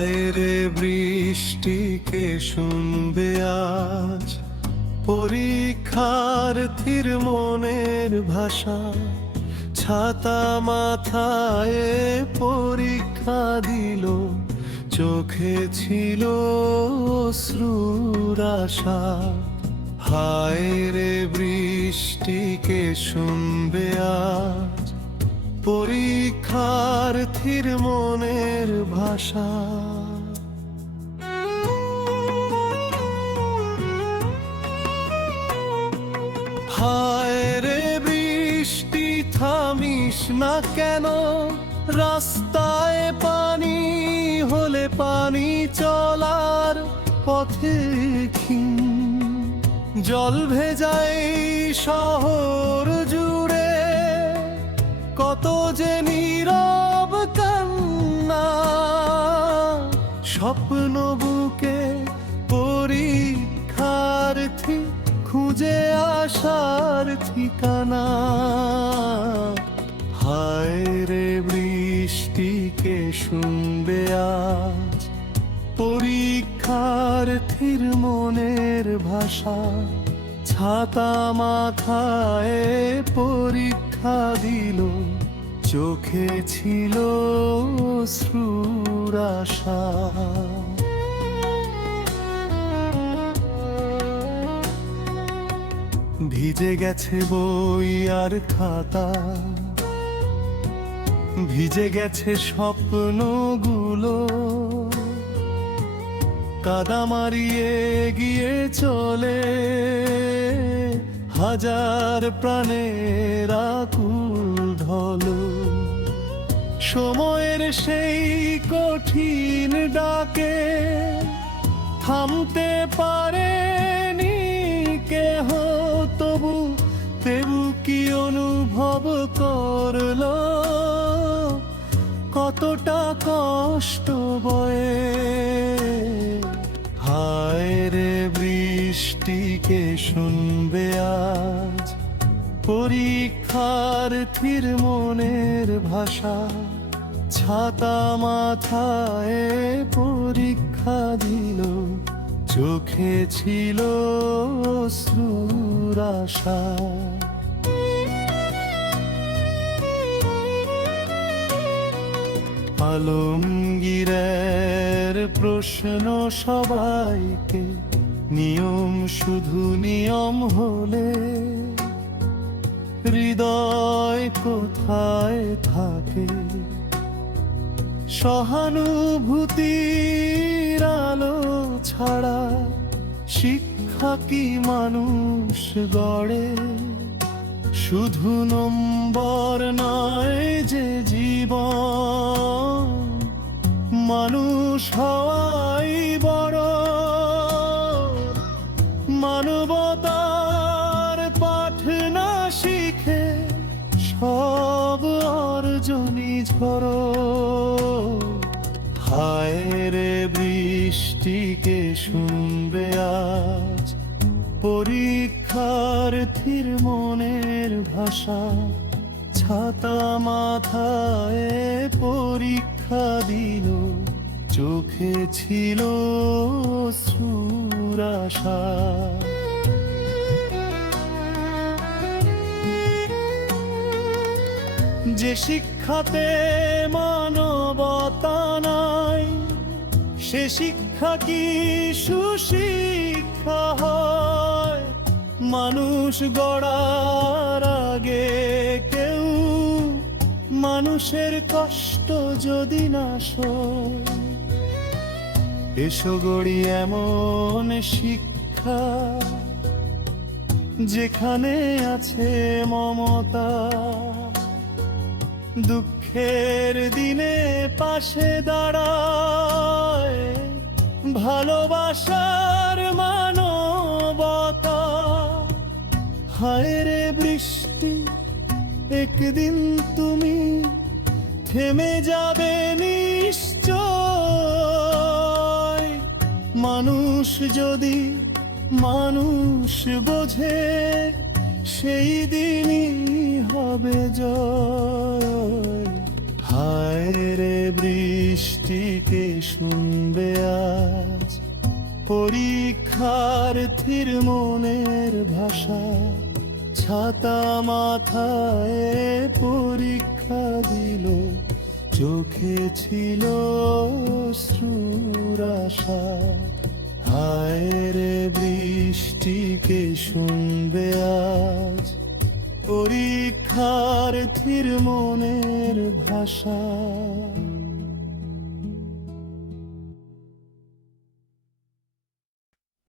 হায় রে বৃষ্টিকে শুনবে আজ, পরীক্ষার্থীর মনের ভাষা। ছাতা মাথায় পরীক্ষা দিল, চোখে ছিল অশ্রুর আশা। হায় রে বৃষ্টিকে শুনবে আজ, পরীক্ষার্থীর মনের ভাষা। হায় রে বৃষ্টি থামিস না কেন, রাস্তায় পানি হলে পানি চলার পথে ক্ষীণ। জল ভেজাই শহর জুড়ে, কত যে নীরব কান্না। স্বপ্ন বুকে পরীক্ষার্থী খুঁজে আসার ঠিকানা। হায় রে বৃষ্টিকে শুনবে আজ, পরীক্ষার্থীর মনের ভাষা। ছাতা মাথায় পরীক্ষা দিল, চোখে ছিল অশ্রুর আশা। ভিজে গেছে বই আর খাতা, ভিজে গেছে স্বপ্নগুলো। কাদা মারিয়ে গিয়ে চলে হাজার প্রাণের আকুল ঢল। সময়ের সেই কঠিন ডাকে থামতে পারেনি কেহ, তবু কি অনুভব করলো কতটা কষ্ট বয়ে। হায় রে বৃষ্টিকে শুনবে আজ, পরীক্ষার্থীর মনের ভাষা। ছাতা মাথায় পরীক্ষা দিল, চোখে ছিল অশ্রুর আশা। আলমগীরের প্রশ্ন সবাইকে, নিয়ম শুধু নিয়ম হলে হৃদয় কোথায় থাকে? সহানুভূতির আলো ছাড়া শিক্ষা কি মানুষ গড়ে? শুধু নম্বর নয় যে জীবন, মানুষ হওয়াই বড়। মানবতার পাঠ না শিখে সব অর্জনই ঝড়ো। হায় রে বৃষ্টিকে শুনবে আজ, পরীক্ষার্থীর মনের ভাষা। ছাতা মাথায় পরীক্ষা দিল, চোখে ছিল অশ্রুর আশা। যে শিক্ষাতে মানবতা নাই, সে শিক্ষা কি সুশিক্ষা হয়? মানুষ গড়ার আগে কেউ মানুষের কষ্ট যদি না সয়। এসো গড়ি এমন শিক্ষা, যেখানে আছে মমতা। দুঃখের দিনে পাশে দাঁড়ায় ভালোবাসার মানবতা। হায় রে বৃষ্টি, একদিন তুমি থেমে যাবে নিশ্চয়। মানুষ যদি মানুষ বোঝে, সেই দিনই হবে জয়। হায় রে বৃষ্টি। বৃষ্টিকে শুনবে আজ, পরীক্ষার্থীর মনের ভাষা। ছাতা মাথায় পরীক্ষা দিল, চোখে ছিল অশ্রুর আশা। হায় রে বৃষ্টিকে শুনবে আজ, পরীক্ষার্থীর মনের ভাষা।